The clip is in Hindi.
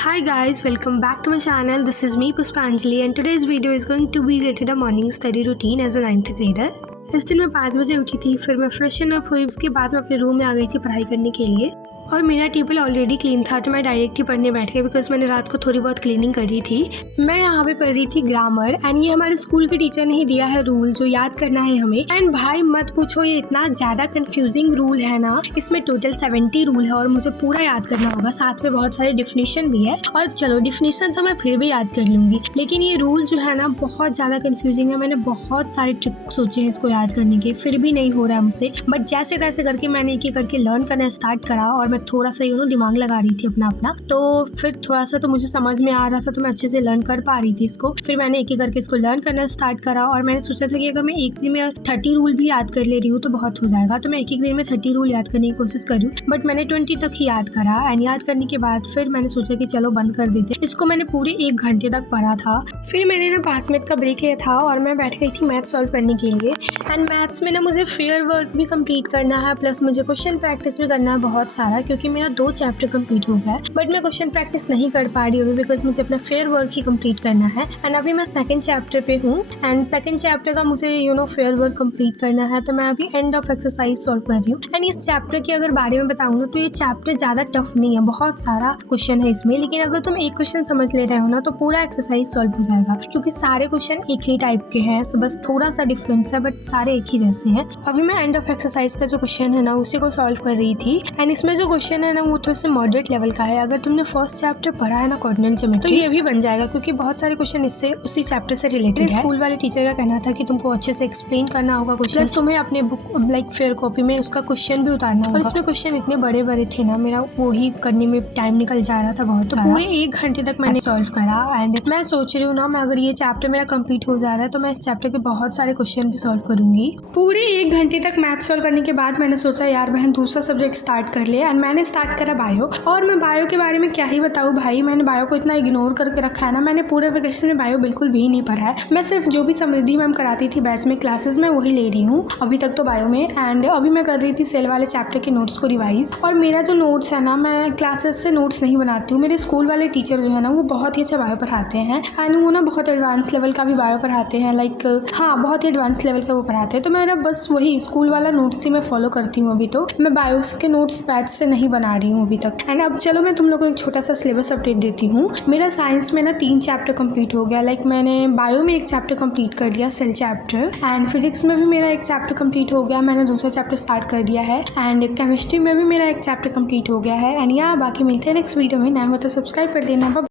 Hi guys, welcome back to my channel. This is me Puspanjali and today's video is going to be related to morning study routine as a 9th grader. इस दिन मैं 5 बजे उठी थी, फिर मैं फ्रेशन अप हुई, उसके बाद मैं अपने रूम में आ गई थी पढ़ाई करने के लिए। और मेरा टेबल ऑलरेडी क्लीन था तो मैं डायरेक्ट ही पढ़ने बैठ गई बिकॉज मैंने रात को थोड़ी बहुत क्लीनिंग करी थी। मैं यहाँ पे पढ़ रही थी ग्रामर एंड ये हमारे स्कूल के टीचर ने ही दिया है रूल जो याद करना है हमें। एंड भाई मत पूछो, ये इतना ज़्यादा कंफ्यूजिंग रूल है ना, इसमें टोटल 70 रूल है और मुझे पूरा याद करना होगा। साथ में बहुत सारे डिफिनीशन भी है और चलो डिफिनीशन तो मैं फिर भी याद कर लूँगी, लेकिन ये रूल जो है ना बहुत ज़्यादा कन्फ्यूजिंग है। मैंने बहुत सारे ट्रिक सोचे हैं इसको याद करने के, फिर भी नहीं हो रहा है मुझसे। बट जैसे तैसे करके मैंने एक एक करके लर्न करना स्टार्ट करा और मैं थोड़ा सा दिमाग लगा रही थी अपना, तो फिर थोड़ा सा तो मुझे समझ में आ रहा था, तो मैं अच्छे से लर्न कर पा रही थी इसको। फिर मैंने एक एक करके इसको लर्न करना स्टार्ट करा और मैंने सोचा था कि अगर मैं एक दिन में 30 रूल भी याद कर ले रही हूँ तो बहुत हो जाएगा, तो मैं एक एक दिन में 30 रूल याद करने की कोशिश करूँ। बट मैंने 20 तक ही याद करा एंड याद करने के बाद फिर मैंने सोचा कि चलो बंद कर देते। इसको मैंने पूरे 1 घंटे तक पढ़ा था। फिर मैंने ना 5 मिनट का ब्रेक लिया था और मैं बैठ गई थी मैथ सॉल्व करने के लिए। एंड मैथ्स में ना मुझे फेयर वर्क भी कंप्लीट करना है, प्लस मुझे क्वेश्चन प्रैक्टिस भी करना है बहुत सारा, क्योंकि मेरा 2 चैप्टर कंप्लीट हो गया है। बट मैं क्वेश्चन प्रैक्टिस नहीं कर पा रही हूँ बिकॉज मुझे अपना फेयर वर्क ही कंप्लीट करना है। एंड अभी मैं 2nd चैप्टर पे हूँ एंड 2nd चैप्टर का मुझे फेयर वर्क कंप्लीट करना है, तो मैं अभी एंड ऑफ एक्सरसाइज सॉल्व कर रही हूँ। एंड इस चैप्टर के अगर बारे में बताऊँ तो ये चैप्टर ज़्यादा टफ नहीं है, बहुत सारा क्वेश्चन है इसमें, लेकिन अगर तुम एक क्वेश्चन समझ ले रहे हो ना तो पूरा एक्सरसाइज सॉल्व हो जाएगा, क्योंकि सारे क्वेश्चन एक ही टाइप के हैं, बस थोड़ा सा डिफरेंस है बट सारे एक ही जैसे हैं। अभी मैं एंड ऑफ एक्सरसाइज का जो क्वेश्चन है ना उसी को सॉल्व कर रही थी। एंड इसमें जो क्वेश्चन है ना वो थोड़े से मॉडरेट लेवल का है। अगर तुमने फर्स्ट चैप्टर पढ़ा है ना कोऑर्डिनल ज्योमेट्री, तो ये भी बन जाएगा, क्योंकि बहुत सारे क्वेश्चन इससे उसी चैप्टर से रिलेटेड है। स्कूल वाले टीचर का कहना था कि तुमको अच्छे से एक्सप्लेन करना होगा क्वेश्चन, प्लस तुम्हें अपने बुक लाइक फेयर कॉपी में उसका क्वेश्चन भी उतारना होगा। और इसमें क्वेश्चन इतने बड़े बड़े थे ना, मेरा वो ही करने में टाइम निकल जा रहा था बहुत सारा। पूरे 1 घंटे तक मैंने सॉल्व करा एंड मैं सोच रही हूँ ना, मैं अगर ये चैप्टर मेरा कंप्लीट हो जा रहा है तो मैं इस चैप्टर के बहुत सारे क्वेश्चन भी सॉल्व करूंगी। पूरे 1 घंटे तक मैथ सॉल्व करने के बाद मैंने सोचा यार बहन दूसरा सब्जेक्ट स्टार्ट कर ले, एंड मैंने स्टार्ट करा बायो। और मैं बायो के बारे में क्या ही बताऊँ भाई, मैंने बायो को इतना इग्नोर करके रखा है ना, मैंने पूरे वेकेशन में बायो बिल्कुल भी नहीं पढ़ा है। मैं सिर्फ जो भी समृद्धि मैम कराती थी बैच में क्लासेस में वही ले रही हूँ अभी तक तो बायो में। एंड अभी मैं कर रही थी सेल वाले चैप्टर के नोट्स को रिवाइज। और मेरा जो नोट्स है ना, मैं क्लासेस से नोट्स नहीं बनाती हूँ। मेरे स्कूल वाले टीचर जो है ना वो बहुत ही अच्छा बायो पढ़ाते हैं एंड वो ना बहुत एडवांस लेवल का भी बायो पढ़ाते हैं, लाइक हाँ बहुत ही एडवांस लेवल का वो पढ़ाते हैं। तो मैं ना बस वही स्कूल वाला नोट्स ही मैं फॉलो करती हूँ। अभी तो मैं बायोस के नोट्स बैच से नहीं बना रही हूँ अभी तक। एंड अब चलो मैं तुम लोग को एक छोटा सा सिलेबस अपडेट देती हूँ। मेरा साइंस में ना 3 चैप्टर कंप्लीट हो गया, लाइक मैंने बायो में 1 चैप्टर कंप्लीट कर लिया सेल चैप्टर, एंड फिजिक्स में भी मेरा 1 चैप्टर कंप्लीट हो गया, मैंने दूसरा चैप्टर स्टार्ट कर दिया है। एंड केमिस्ट्री में भी मेरा 1 चैप्टर कंप्लीट हो गया है। एंड या बाकी मिलते हैं नेक्स्ट वीडियो में। नया हो तो सब्सक्राइब कर देना।